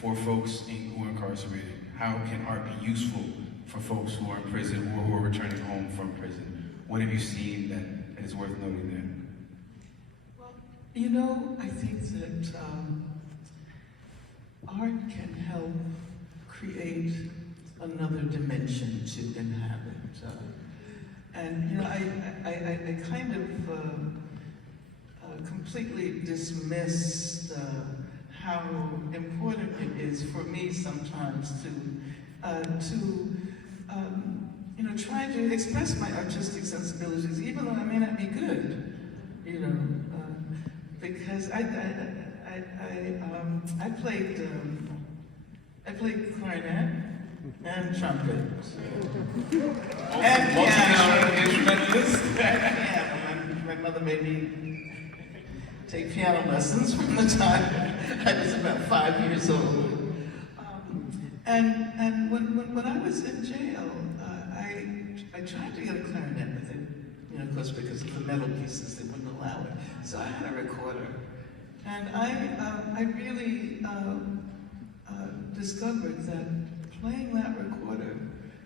for folks who are incarcerated? How can art be useful for folks who are in prison or who are returning home from prison? What have you seen that is worth noting there? Well, you know, I think that art can help create another dimension to inhabit. And you know, I kind of completely dismissed how important it is for me sometimes to you know, try to express my artistic sensibilities, even though I may not be good, you know, because I played clarinet and trumpet and piano. Instrumentalist. My mother made me take piano lessons from the time I was about 5 years old. And when I was in jail, I tried to get a clarinet with it, you know, of course, because of the metal pieces, they wouldn't allow it. So I had a recorder, and I really discovered that playing that recorder,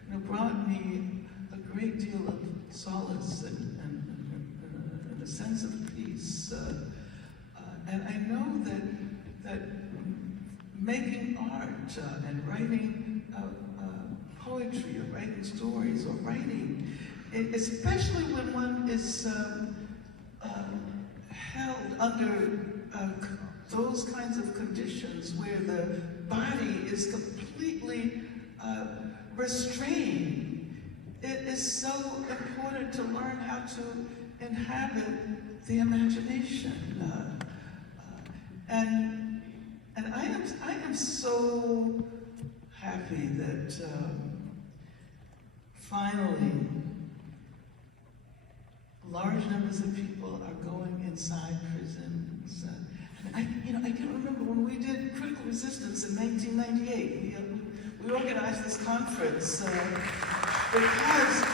you know, brought me a great deal of solace and a sense of peace. And I know that making art and writing poetry or writing stories or writing, especially when one is held under those kinds of conditions where the body is completely restrained, it is so important to learn how to inhabit the imagination. And I am so happy that finally large numbers of people are going inside prisons. I can remember when we did Critical Resistance in 1998. We organized this conference because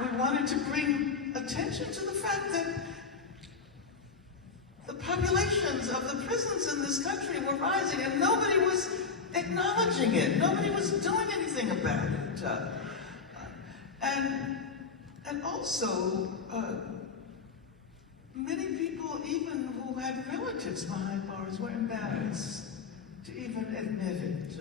we wanted to bring attention to the fact that the populations of the prisons in this country were rising, and nobody was acknowledging it. Nobody was doing anything about it. And also, many people, even who had relatives behind bars, were embarrassed to even admit it.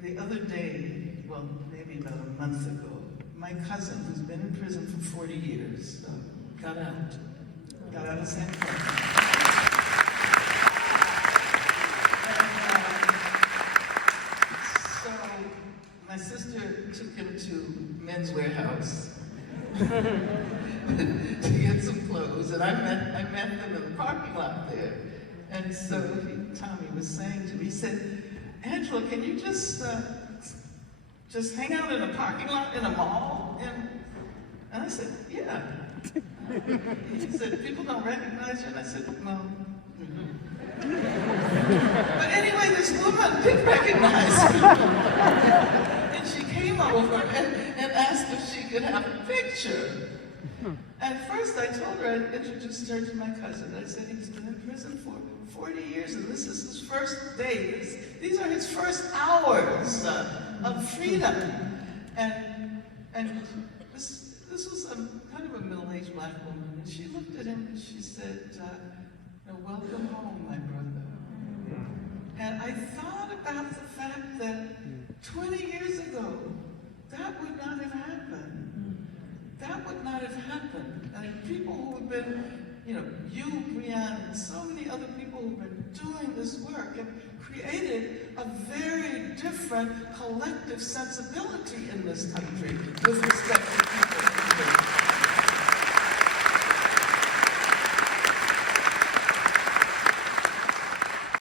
The other day, well, maybe about a month ago, my cousin, who's been in prison for 40 years, got out of San Quentin. So my sister took him to Men's Warehouse to get some clothes, and I met them in the parking lot there. And so Tommy was saying to me, he said, "Angela, can you just hang out in a parking lot in a mall?" And I said, "Yeah." He said, "People don't recognize you?" And I said, "No." But anyway, this woman did recognize me. And she came over and asked if she could have a picture. And first I told her, I introduced her to my cousin. I said, he's been in prison for 40 years and this is his first day. These are his first hours of freedom. And this was kind of a middle-aged black woman. And she looked at him and she said, "Welcome home, my brother." And I thought about the fact that 20 years ago, that would not have happened. That would not have happened. And people who have been, you, Brianna, and so many other people who've been doing this work have created a very different collective sensibility in this country with